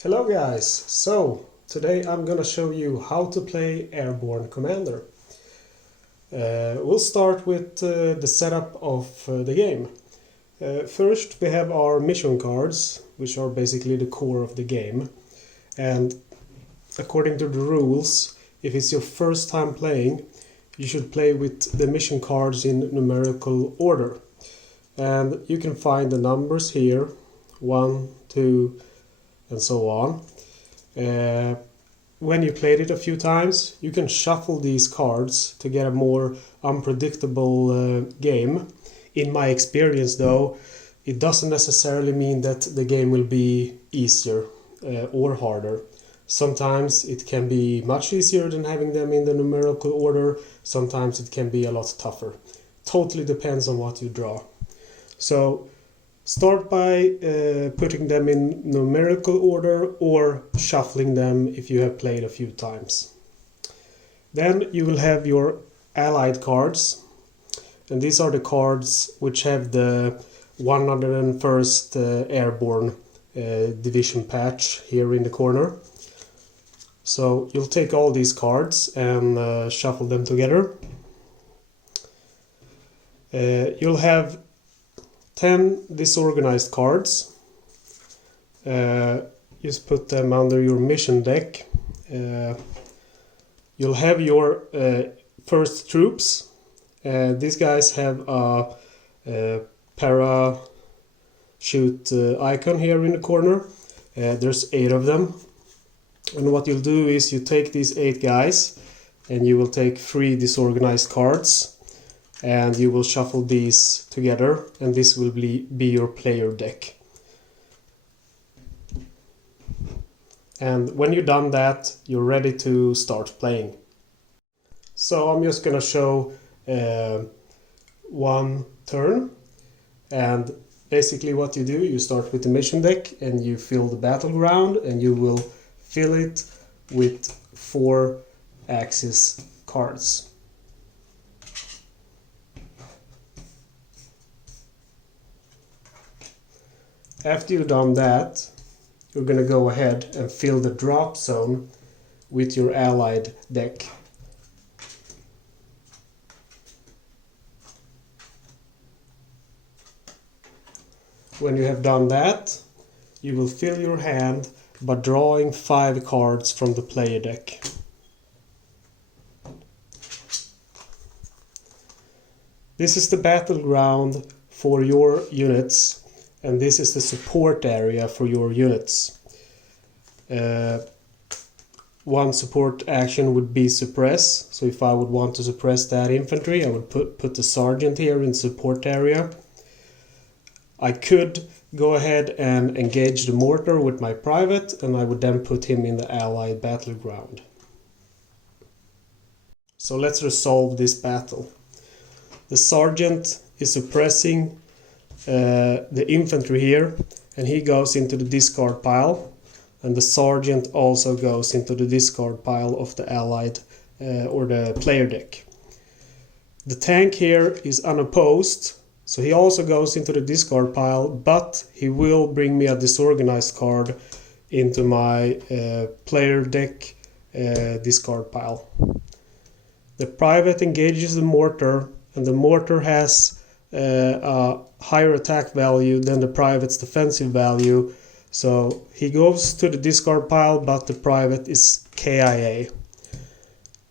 Hello guys, so today I'm gonna show you how to play Airborne Commander. We'll start with the setup of the game. First we have our mission cards, which are basically the core of the game. And according to the rules, if it's your first time playing, you should play with the mission cards in numerical order. And you can find the numbers here, 1, 2, and so on. When you played it a few times, you can shuffle these cards to get a more unpredictable game. In my experience though, it doesn't necessarily mean that the game will be easier or harder. Sometimes it can be much easier than having them in the numerical order, sometimes it can be a lot tougher. Totally depends on what you draw. So start by putting them in numerical order or shuffling them if you have played a few times. Then you will have your allied cards, and these are the cards which have the 101st Airborne Division patch here in the corner. So you'll take all these cards and shuffle them together. You'll have 10 disorganized cards. Just put them under your mission deck. You'll have your first troops. These guys have a parachute icon here in the corner. There's 8 of them. And what you'll do is you take these 8 guys and you will take 3 disorganized cards. And you will shuffle these together, and this will be your player deck. And when you're done that, you're ready to start playing. So I'm just gonna show one turn, and basically what you do, you start with the mission deck and you fill the battleground, and you will fill it with 4 axis cards. After you've done that, you're going to go ahead and fill the drop zone with your allied deck. When you have done that, you will fill your hand by drawing 5 cards from the player deck. This is the battleground for your units. And this is the support area for your units. One support action would be suppress. So if I would want to suppress that infantry, I would put the sergeant here in support area. I could go ahead and engage the mortar with my private, and I would then put him in the allied battleground. So let's resolve this battle. The sergeant is suppressing the infantry here, and he goes into the discard pile, and the sergeant also goes into the discard pile of the allied or the player deck. The tank here is unopposed, so he also goes into the discard pile, but he will bring me a disorganized card into my player deck discard pile. The private engages the mortar, and the mortar has a higher attack value than the private's defensive value, so he goes to the discard pile, but the private is KIA.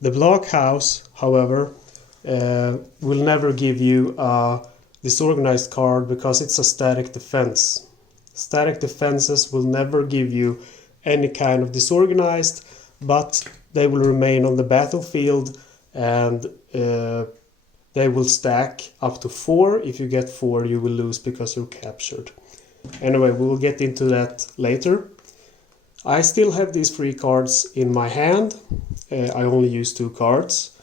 The blockhouse, however, will never give you a disorganized card because it's a static defense. Static defenses will never give you any kind of disorganized, but they will remain on the battlefield, and they will stack up to 4. If you get 4, you will lose because you're captured. Anyway, we will get into that later. I still have these 3 cards in my hand. I only use 2 cards.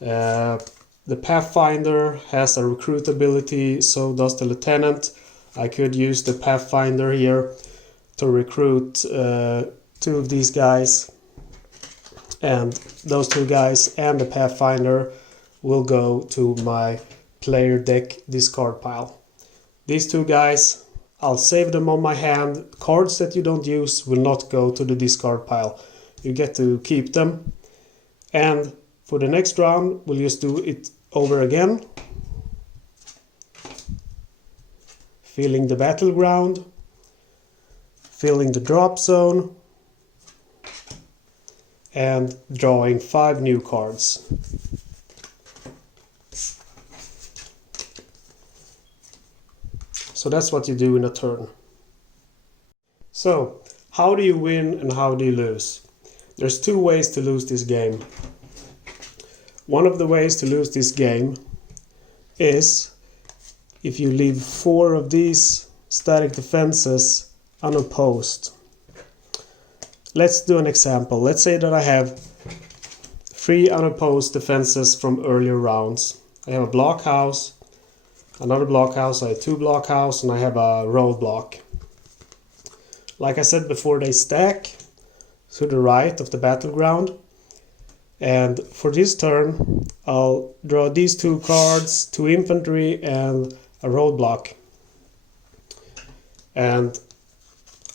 The Pathfinder has a recruit ability, so does the Lieutenant. I could use the Pathfinder here to recruit 2 of these guys. And those 2 guys and the Pathfinder will go to my player deck discard pile. These 2 guys I'll save them on my hand. Cards that you don't use will not go to the discard pile. You get to keep them. And for the next round, we'll just do it over again. Filling the battleground, filling the drop zone, and drawing 5 new cards. So that's what you do in a turn. So, how do you win and how do you lose? There's 2 ways to lose this game. One of the ways to lose this game is if you leave 4 of these static defenses unopposed. Let's do an example. Let's say that I have 3 unopposed defenses from earlier rounds. I have a blockhouse, another blockhouse, I have 2 blockhouse, and I have a roadblock. Like I said before, they stack to the right of the battleground. And for this turn, I'll draw these 2 cards, 2 infantry and a roadblock. And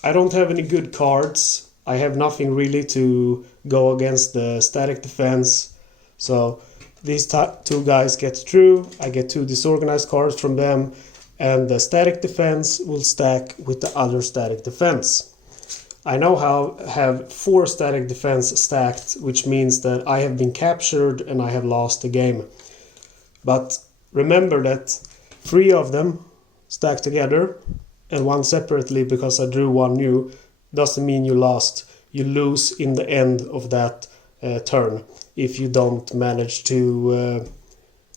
I don't have any good cards. I have nothing really to go against the static defense. So these 2 guys get through. I get 2 disorganized cards from them. And the static defense will stack with the other static defense. I now have 4 static defense stacked, which means that I have been captured and I have lost the game. But remember that 3 of them stack together and 1 separately because I drew 1 new doesn't mean you lost. You lose in the end of that turn if you don't manage to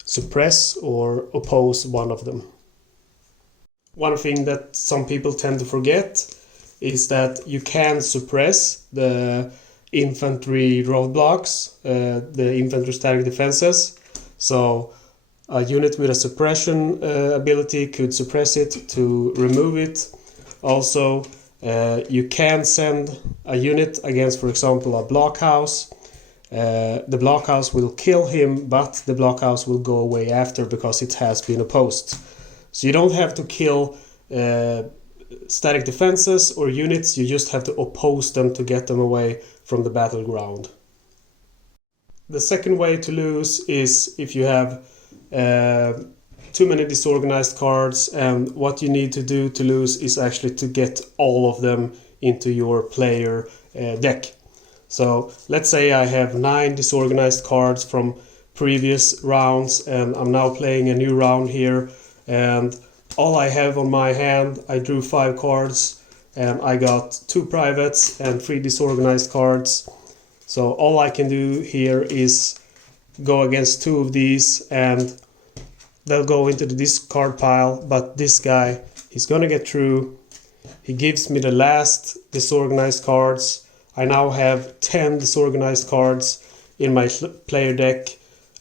suppress or oppose one of them. One thing that some people tend to forget is that you can suppress the infantry roadblocks, the infantry static defenses. So a unit with a suppression ability could suppress it to remove it. Also, you can send a unit against, for example, a blockhouse. The blockhouse will kill him, but the blockhouse will go away after because it has been opposed. So you don't have to kill static defenses or units, you just have to oppose them to get them away from the battleground. The second way to lose is if you have too many disorganized cards, and what you need to do to lose is actually to get all of them into your player deck. So let's say I have 9 disorganized cards from previous rounds and I'm now playing a new round here, and all I have on my hand, I drew 5 cards and I got 2 privates and 3 disorganized cards. So all I can do here is go against 2 of these and they'll go into the discard pile, but this guy, he's gonna get through. He gives me the last disorganized cards. I now have 10 disorganized cards in my player deck.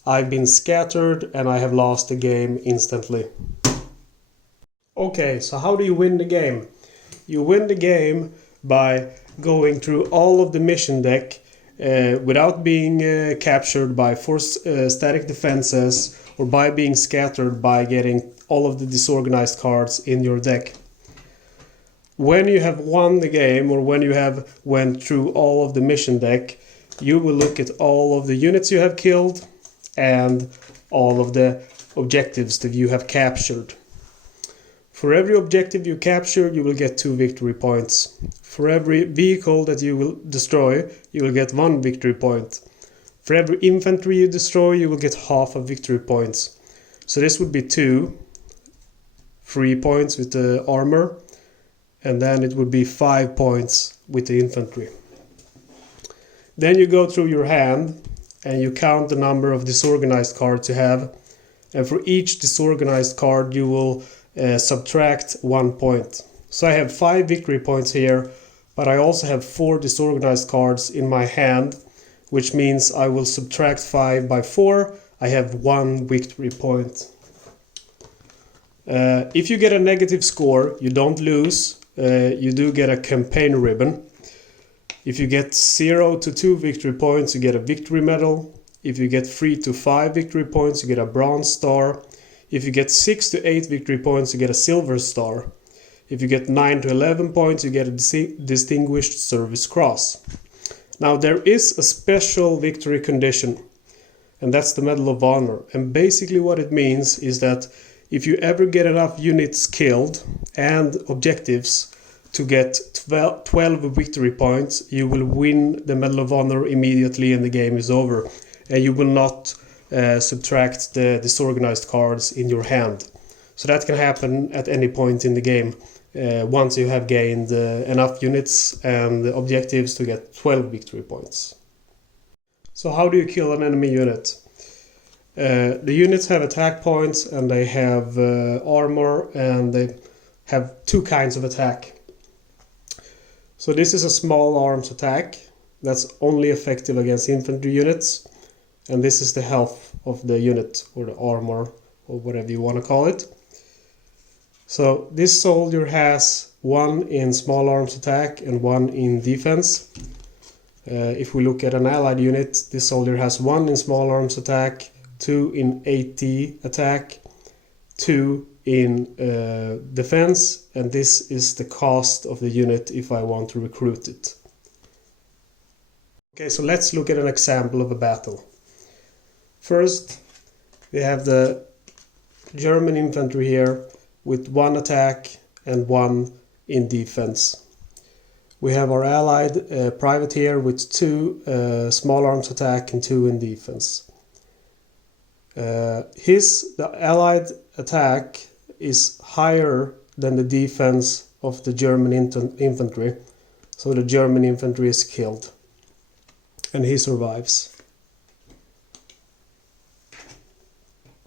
I've been scattered and I have lost the game instantly. Okay, so how do you win the game? You win the game by going through all of the mission deck without being captured by 4 static defenses or by being scattered by getting all of the disorganized cards in your deck. When you have won the game or when you have went through all of the mission deck, you will look at all of the units you have killed and all of the objectives that you have captured. For every objective you capture, you will get 2 victory points. For every vehicle that you will destroy, you will get 1 victory point. For every infantry you destroy, you will get half of victory points. So this would be 2, 3 points with the armor, and then it would be 5 points with the infantry. Then you go through your hand and you count the number of disorganized cards you have, and for each disorganized card you will subtract 1 point. So I have 5 victory points here, but I also have 4 disorganized cards in my hand, which means I will subtract 5 by 4. I have 1 victory point. If you get a negative score, you don't lose. You do get a campaign ribbon. If you get 0 to 2 victory points, you get a victory medal. If you get 3 to 5 victory points, you get a bronze star. If you get 6 to 8 victory points, you get a silver star. If you get 9 to 11 points, you get a Distinguished Service Cross. Now there is a special victory condition, and that's the Medal of Honor. And basically what it means is that if you ever get enough units killed and objectives to get 12 victory points, you will win the Medal of Honor immediately and the game is over. And you will not subtract the disorganized cards in your hand. So that can happen at any point in the game once you have gained enough units and objectives to get 12 victory points. So how do you kill an enemy unit? The units have attack points and they have armor, and they have two kinds of attack. So this is a small arms attack that's only effective against infantry units, and this is the health of the unit, or the armor, or whatever you want to call it. So this soldier has 1 in small arms attack and 1 in defense. If we look at an allied unit, this soldier has 1 in small arms attack, 2 in AT attack, 2 in defense, and this is the cost of the unit if I want to recruit it. Okay, so let's look at an example of a battle. First, we have the German infantry here with 1 attack and 1 in defense. We have our allied private here with 2 small arms attack and 2 in defense. The allied attack is higher than the defense of the German infantry, so the German infantry is killed and he survives.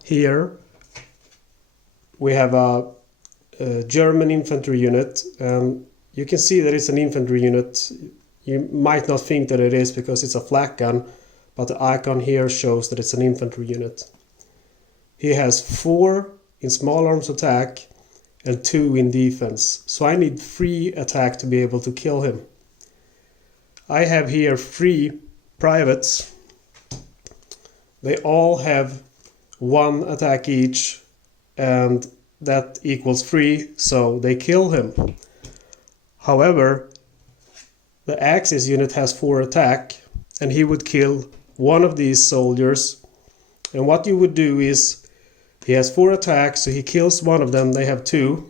Here we have a German infantry unit, and you can see that it's an infantry unit. You might not think that it is because it's a flak gun, but the icon here shows that it's an infantry unit. He has 4 in small arms attack and 2 in defense, so I need 3 attack to be able to kill him. I have here 3 privates. They all have 1 attack each, and that equals 3, so they kill him. However, the Axis unit has 4 attack, and he would kill one of these soldiers. And what you would do is, he has 4 attacks, so he kills one of them, they have 2.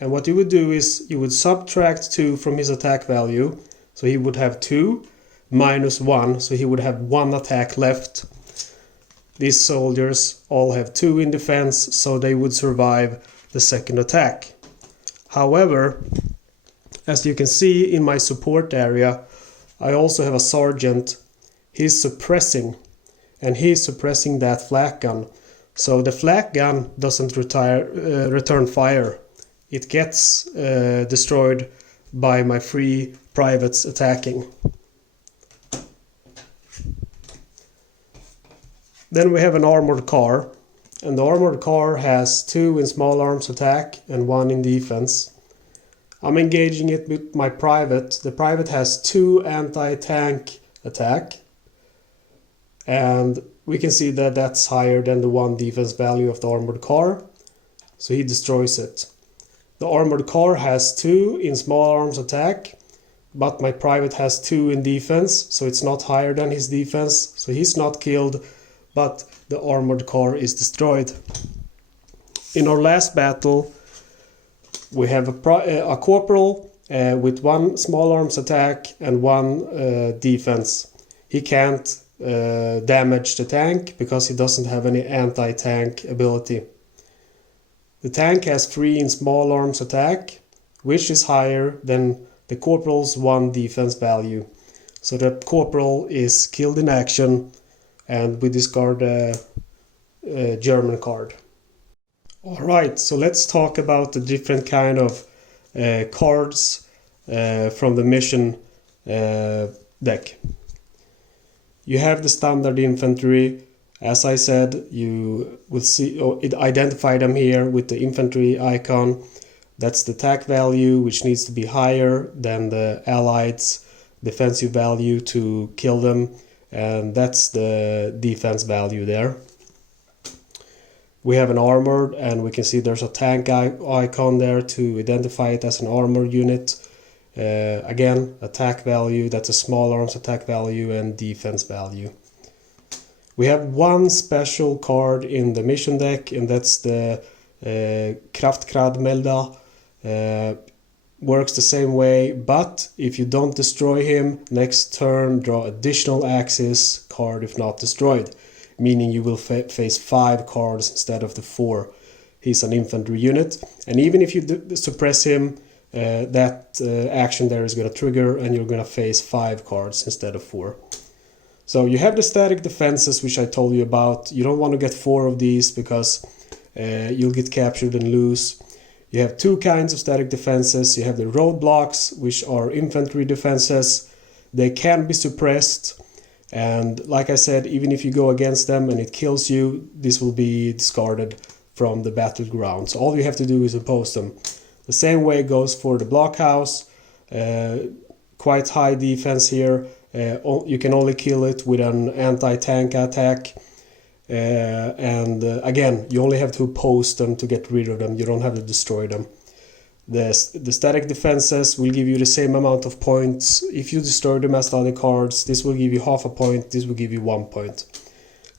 And what you would do is, you would subtract 2 from his attack value, so he would have 2 minus 1, so he would have 1 attack left. These soldiers all have 2 in defense, so they would survive the second attack. However, as you can see in my support area, I also have a sergeant. He's suppressing, and he's suppressing that flak gun. So the flak gun doesn't return fire. It gets destroyed by my 3 privates attacking. Then we have an armored car, and the armored car has 2 in small arms attack and 1 in defense. I'm engaging it with my private. The private has 2 anti-tank attack, and we can see that that's higher than the 1 defense value of the armored car, so he destroys it. The armored car has 2 in small arms attack, but my private has 2 in defense, so it's not higher than his defense, so he's not killed, but the armored car is destroyed. In our last battle, we have a corporal with 1 small arms attack and 1 defense. He can't damage the tank because he doesn't have any anti-tank ability. The tank has 3 in small arms attack, which is higher than the corporal's 1 defense value. So the corporal is killed in action, and we discard a German card. Alright, so let's talk about the different kind of cards from the mission deck. You have the standard infantry. As I said, you will see identify them here with the infantry icon. That's the attack value, which needs to be higher than the allies' defensive value to kill them, and that's the defense value there. We have an armored, and we can see there's a tank icon there to identify it as an armored unit. Again, attack value, that's a small arms attack value and defense value. We have one special card in the mission deck, and that's the Kraftgradmelda. Works the same way, but if you don't destroy him, next turn draw additional axis card if not destroyed, meaning you will face 5 cards instead of the 4. He's an infantry unit, and even if you suppress him, that action there is going to trigger and you're going to face 5 cards instead of 4. So you have the static defenses, which I told you about. You don't want to get 4 of these because you'll get captured and lose. You have 2 kinds of static defenses. You have the roadblocks, which are infantry defenses. They can be suppressed, and like I said, even if you go against them and it kills you, this will be discarded from the battleground. So all you have to do is oppose them. The same way goes for the blockhouse. Quite high defense here. You can only kill it with an anti-tank attack. Again, you only have to oppose them to get rid of them. You don't have to destroy them. The static defenses will give you the same amount of points. If you destroy them as the other cards, this will give you half a point, this will give you 1 point.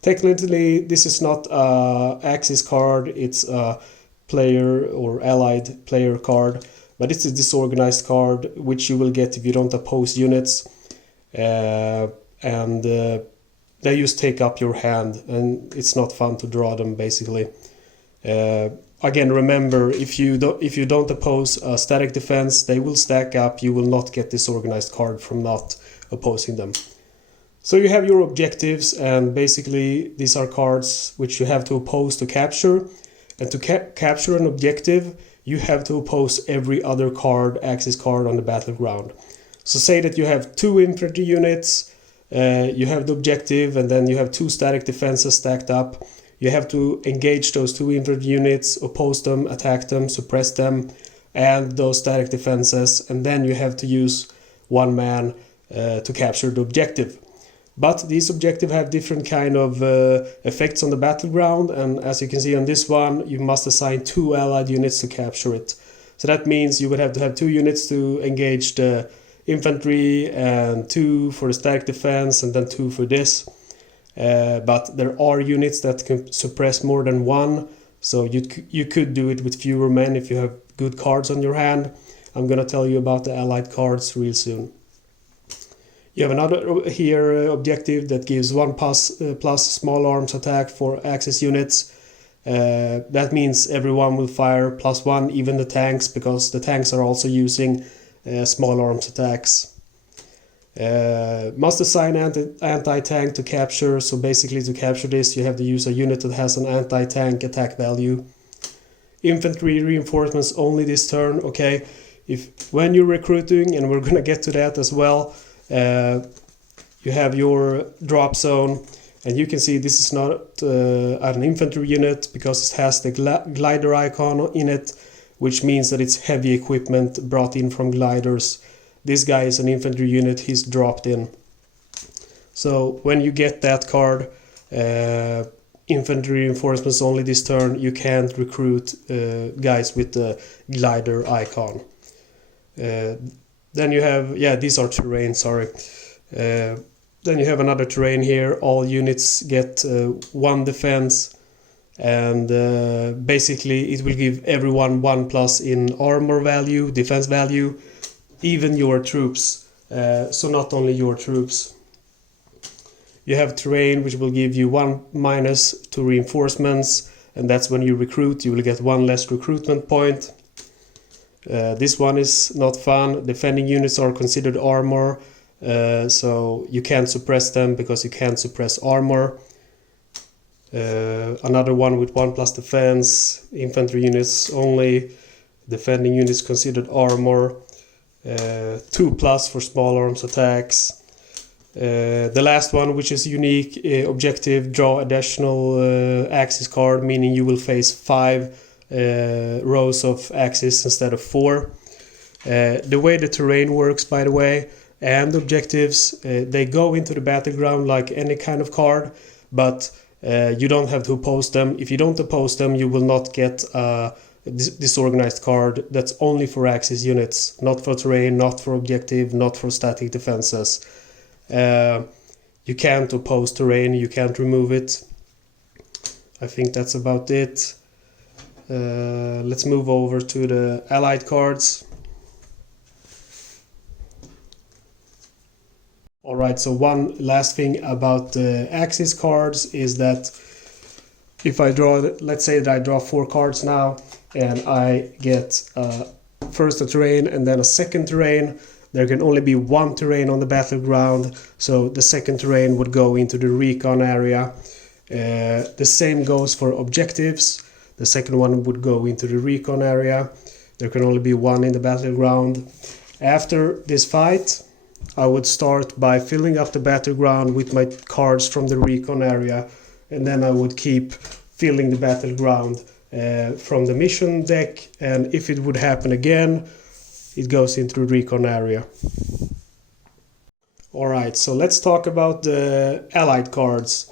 Technically, this is not an Axis card, it's a player or allied player card, but it's a disorganized card, which you will get if you don't oppose units. They just take up your hand, and it's not fun to draw them, basically. Again, remember, if you don't oppose a static defense, they will stack up. You will not get disorganized card from not opposing them. So you have your objectives, and basically these are cards which you have to oppose to capture. And to capture an objective, you have to oppose every other card, Axis card on the battleground. So say that you have 2 infantry units. You have the objective, and then you have 2 static defenses stacked up. You have to engage those 2 infantry units, oppose them, attack them, suppress them, and those static defenses, and then you have to use 1 man to capture the objective. But these objectives have different kind of effects on the battleground, and as you can see on this one, you must assign 2 allied units to capture it. So that means you would have to have 2 units to engage the infantry, and 2 for the static defense, and then 2 for this. But there are units that can suppress more than 1, so you could do it with fewer men if you have good cards on your hand. I'm gonna tell you about the allied cards real soon. You have another here objective that gives 1 plus small arms attack for Axis units. That means everyone will fire +1, even the tanks, because the tanks are also using small arms attacks. Must assign anti-tank to capture, so basically to capture this you have to use a unit that has an anti-tank attack value. Infantry reinforcements only this turn, okay? When you're recruiting, and we're gonna get to that as well, you have your drop zone, and you can see this is not an infantry unit because it has the glider icon in it, which means that it's heavy equipment brought in from gliders. This guy is an infantry unit, he's dropped in. So when you get that card, infantry reinforcements only this turn, you can't recruit guys with the glider icon. Then you have, these are terrain, sorry. Then you have another terrain here, all units get 1 defense, and basically it will give everyone 1+ in armor value, defense value, even your troops, so not only your troops. You have terrain which will give you 1- to reinforcements, and that's when you recruit, you will get 1 less recruitment point. This one is not fun. Defending units are considered armor, so you can't suppress them because you can't suppress armor. Another one with 1+ defense, infantry units only, defending units considered armor, 2+ for small arms attacks. The last one, which is unique, objective, draw additional Axis card, meaning you will face 5 rows of Axis instead of 4. The way the terrain works, by the way, and objectives, they go into the battleground like any kind of card, but You don't have to oppose them. If you don't oppose them, you will not get a disorganized card that's only for Axis units, not for terrain, not for objective, not for static defenses. You can't oppose terrain, you can't remove it. I think that's about it. Let's move over to the allied cards. Alright, so one last thing about the Axis cards is that if I draw, let's say that I draw 4 cards now, and I get first a terrain and then a second terrain, there can only be one terrain on the battleground, so the second terrain would go into the recon area. The same goes for objectives. The second one would go into the recon area. There can only be one in the battleground. After this fight, I would start by filling up the battleground with my cards from the recon area, and then I would keep filling the battleground from the mission deck, and if it would happen again, it goes into the recon area. Alright, so let's talk about the allied cards.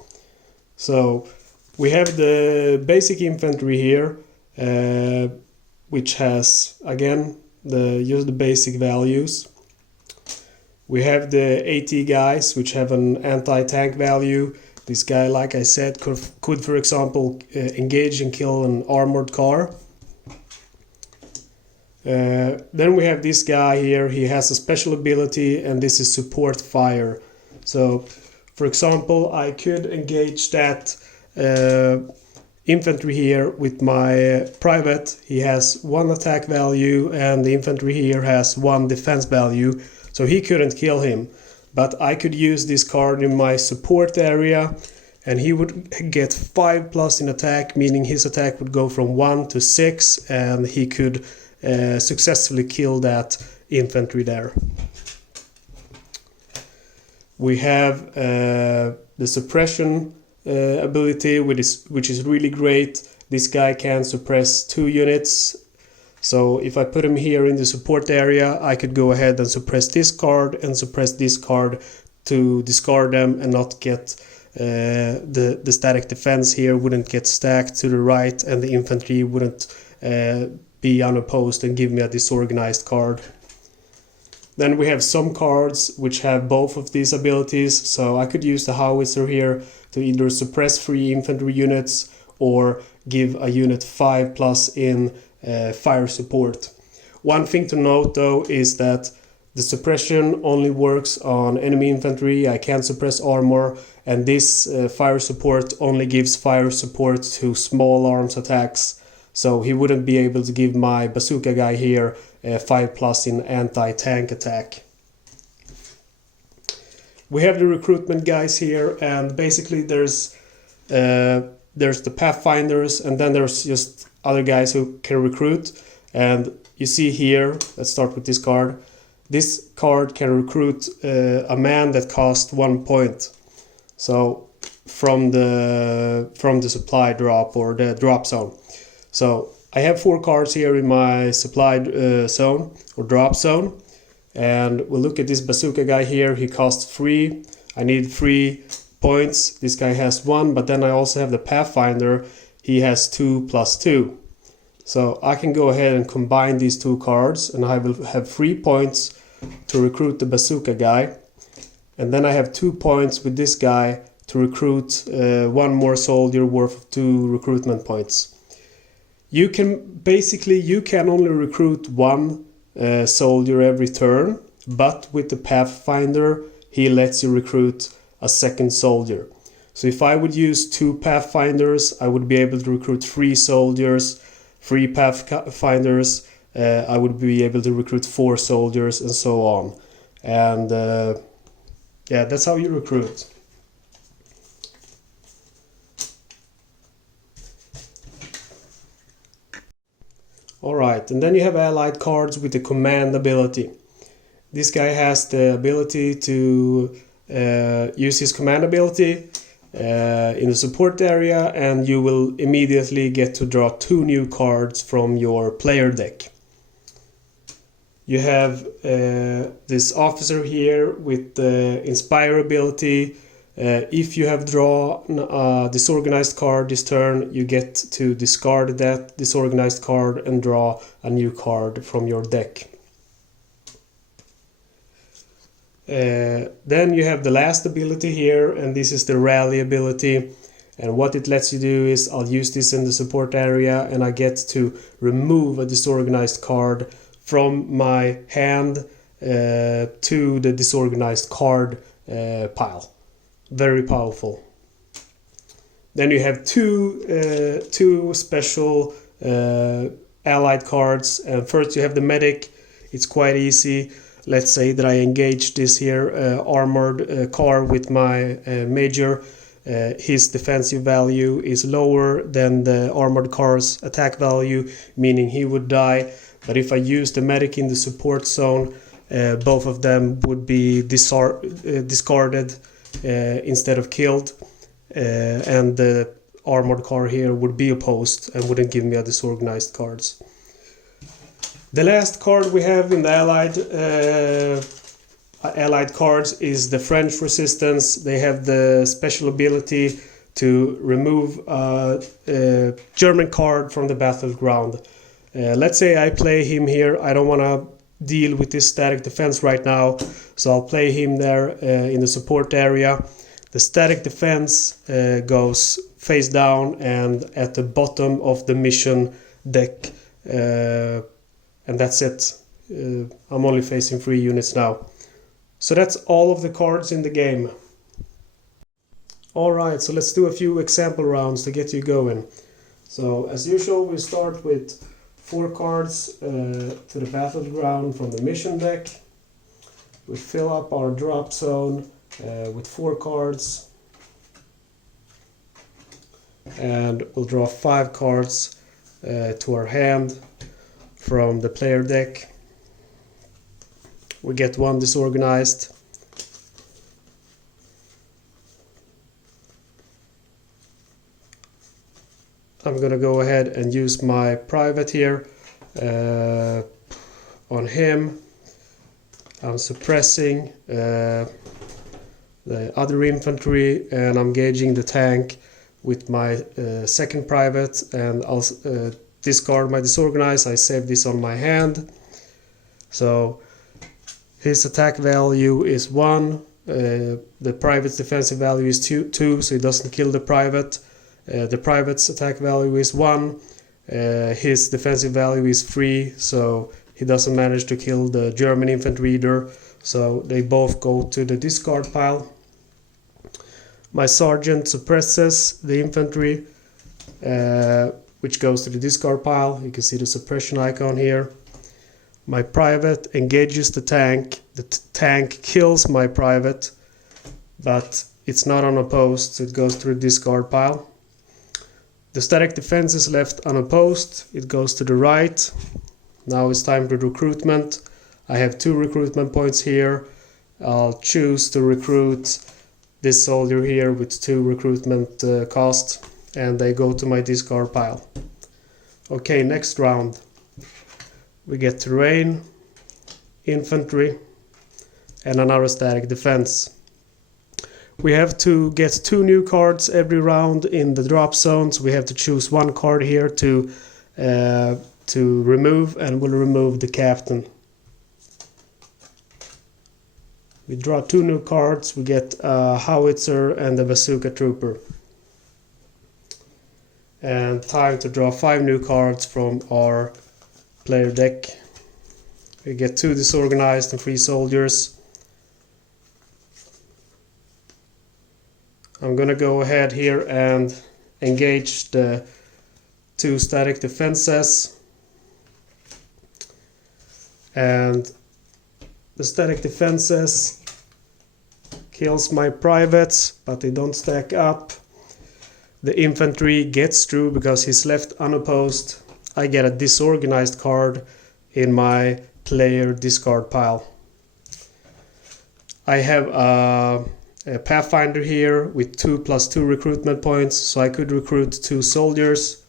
So we have the basic infantry here, which has again just the basic values. We have the AT guys, which have an anti-tank value. This guy, like I said, could for example engage and kill an armored car. Then we have this guy here. He has a special ability, and this is support fire. So for example, I could engage that infantry here with my private. He has 1 attack value, and the infantry here has 1 defense value, so he couldn't kill him. But I could use this card in my support area, and he would get 5+ in attack, meaning his attack would go from 1 to 6, and he could successfully kill that infantry there. We have the suppression ability, which is really great. This guy can suppress 2 units. So if I put him here in the support area, I could go ahead and suppress this card and suppress this card to discard them and not get the static defense here wouldn't get stacked to the right, and the infantry wouldn't be unopposed and give me a disorganized card. Then we have some cards which have both of these abilities, so I could use the howitzer here to either suppress 3 infantry units or give a unit 5+ in fire support. One thing to note though is that the suppression only works on enemy infantry. I can't suppress armor, and this fire support only gives fire support to small arms attacks. So he wouldn't be able to give my bazooka guy here 5+ in anti-tank attack. We have the recruitment guys here, and basically there's the pathfinders, and then there's just other guys who can recruit. And you see here, let's start with this card. This card can recruit a man that costs 1 point. So from the supply drop or the drop zone. So I have 4 cards here in my supply zone or drop zone, and we'll look at this bazooka guy here. He costs 3. I need 3 points. This guy has 1, but then I also have the Pathfinder. He has 2+2. So I can go ahead and combine these 2 cards, and I will have 3 points to recruit the bazooka guy. And then I have 2 points with this guy to recruit 1 more soldier worth 2 recruitment points. You can only recruit 1 soldier every turn, but with the Pathfinder, he lets you recruit a second soldier. So if I would use 2 Pathfinders, I would be able to recruit 3 soldiers, 3 Pathfinders, I would be able to recruit 4 soldiers, and so on. And yeah, that's how you recruit. Alright, and then you have allied cards with the command ability. This guy has the ability to use his command ability in the support area, and you will immediately get to draw 2 new cards from your player deck. You have this officer here with the inspire ability. If you have drawn a disorganized card this turn, you get to discard that disorganized card and draw a new card from your deck. Then you have the last ability here, and this is the rally ability. And what it lets you do is, I'll use this in the support area, and I get to remove a disorganized card from my hand to the disorganized card pile. Very powerful. Then you have two special allied cards. First you have the medic. It's quite easy. Let's say that I engage this here armored car with my major. His defensive value is lower than the armored car's attack value, meaning he would die. But if I use the medic in the support zone, both of them would be discarded instead of killed, and the armored car here would be opposed and wouldn't give me a disorganized cards. The last card we have in the allied cards is the French resistance. They have the special ability to remove a German card from the battleground. Let's say I play him here. I don't want to deal with this static defense right now, so I'll play him there in the support area. The static defense goes face down and at the bottom of the mission deck, and that's it. I'm only facing 3 units now. So that's all of the cards in the game. Alright, so let's do a few example rounds to get you going. So as usual, we start with 4 cards to the battleground from the mission deck. We fill up our drop zone with 4 cards. And we'll draw 5 cards to our hand from the player deck. We get 1 disorganized. I'm gonna go ahead and use my private here on him. I'm suppressing the other infantry, and I'm gauging the tank with my second private, and I'll discard my disorganized. I save this on my hand. So his attack value is 1. The private's defensive value is 2, so he doesn't kill the private. The private's attack value is 1. His defensive value is 3, so he doesn't manage to kill the German infantry either. So they both go to the discard pile. My sergeant suppresses the infantry, which goes to the discard pile. You can see the suppression icon here. My private engages the tank. The tank kills my private, but it's not unopposed, so it goes to the discard pile. The static defense is left unopposed. It goes to the right. Now it's time for recruitment. I have 2 recruitment points here. I'll choose to recruit this soldier here with 2 recruitment cost, and they go to my discard pile. Okay, next round. We get terrain, infantry, and another static defense. We have to get 2 new cards every round in the drop zones. We have to choose 1 card here to remove, and we'll remove the captain. We draw 2 new cards. We get a howitzer and a bazooka trooper. And time to draw 5 new cards from our player deck. We get 2 disorganized and 3 soldiers. I'm gonna go ahead here and engage the 2 static defenses. And the static defenses kills my privates, but they don't stack up. The infantry gets through because he's left unopposed. I get a disorganized card in my player discard pile. I have a Pathfinder here with 2+2 recruitment points, so I could recruit 2 soldiers.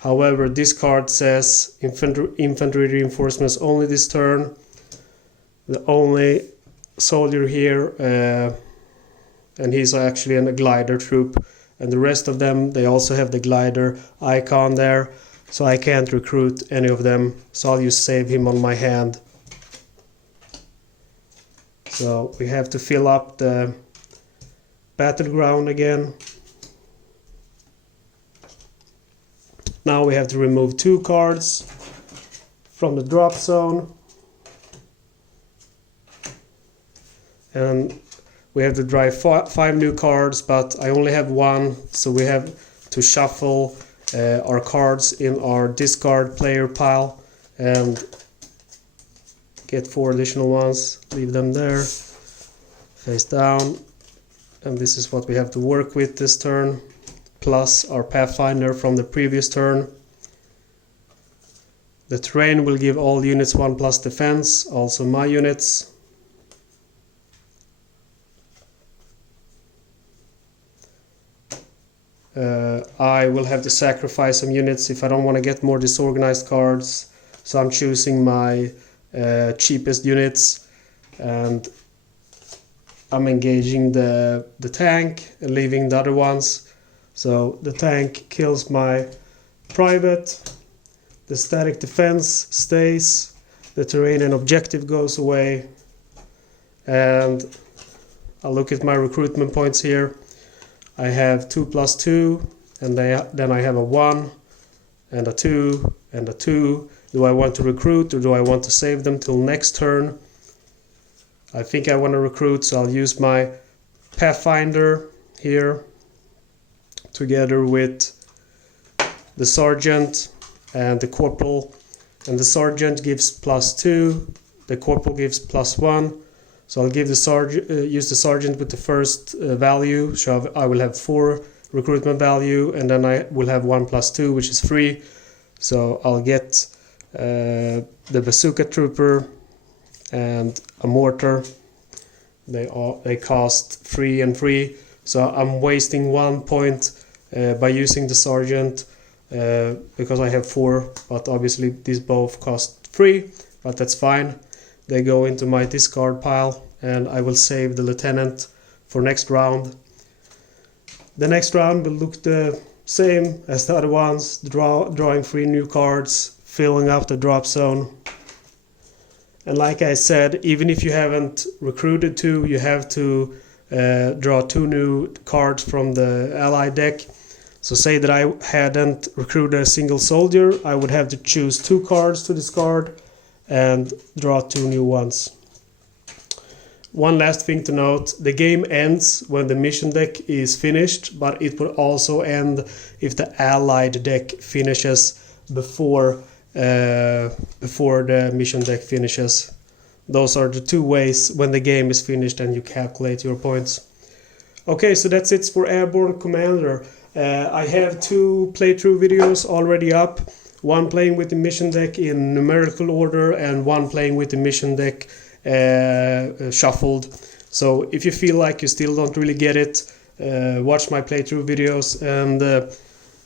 However, this card says infantry reinforcements only this turn. The only soldier here and he's actually a glider troop. And the rest of them, they also have the glider icon there, so I can't recruit any of them, so I'll just save him on my hand. So we have to fill up the battleground again. Now we have to remove 2 cards from the drop zone, and we have to draw 5 new cards, but I only have 1, so we have to shuffle our cards in our discard player pile and get 4 additional ones, leave them there, face down, and this is what we have to work with this turn, plus our Pathfinder from the previous turn. The terrain will give all units 1+ defense, also my units. I will have to sacrifice some units if I don't want to get more disorganized cards, so I'm choosing my cheapest units, and I'm engaging the tank and leaving the other ones. So the tank kills my private, the static defense stays, the terrain and objective goes away, and I'll look at my recruitment points here. I have 2+2, and then I have a 1 and a 2 and a 2. Do I want to recruit or do I want to save them till next turn? I think I want to recruit, so I'll use my Pathfinder here together with the Sergeant and the Corporal. And the Sergeant gives +2, the Corporal gives +1. So I'll give the use the Sergeant with the first value, so I will have 4 recruitment value, and then I will have 1+2, which is free. So I'll get the Bazooka Trooper and a Mortar. They cost 3 and 3, so I'm wasting 1 point by using the Sergeant because I have 4, but obviously these both cost 3, but that's fine. They go into my discard pile, and I will save the Lieutenant for next round. The next round will look the same as the other ones, drawing 3 new cards, filling up the drop zone. And like I said, even if you haven't recruited 2, you have to draw 2 new cards from the ally deck. So say that I hadn't recruited a single soldier, I would have to choose 2 cards to discard and draw 2 new ones. One last thing to note, the game ends when the mission deck is finished, but it will also end if the allied deck finishes before the mission deck finishes. Those are the 2 ways when the game is finished and you calculate your points. Okay, so that's it for Airborne Commander. I have 2 playthrough videos already up. One playing with the mission deck in numerical order and one playing with the mission deck shuffled. So if you feel like you still don't really get it, watch my playthrough videos, and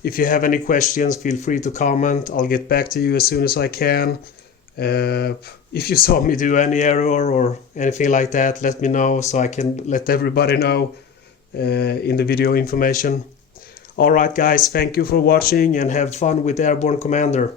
if you have any questions, feel free to comment. I'll get back to you as soon as I can. If you saw me do any error or anything like that, let me know so I can let everybody know in the video information. Alright guys, thank you for watching and have fun with Airborne Commander.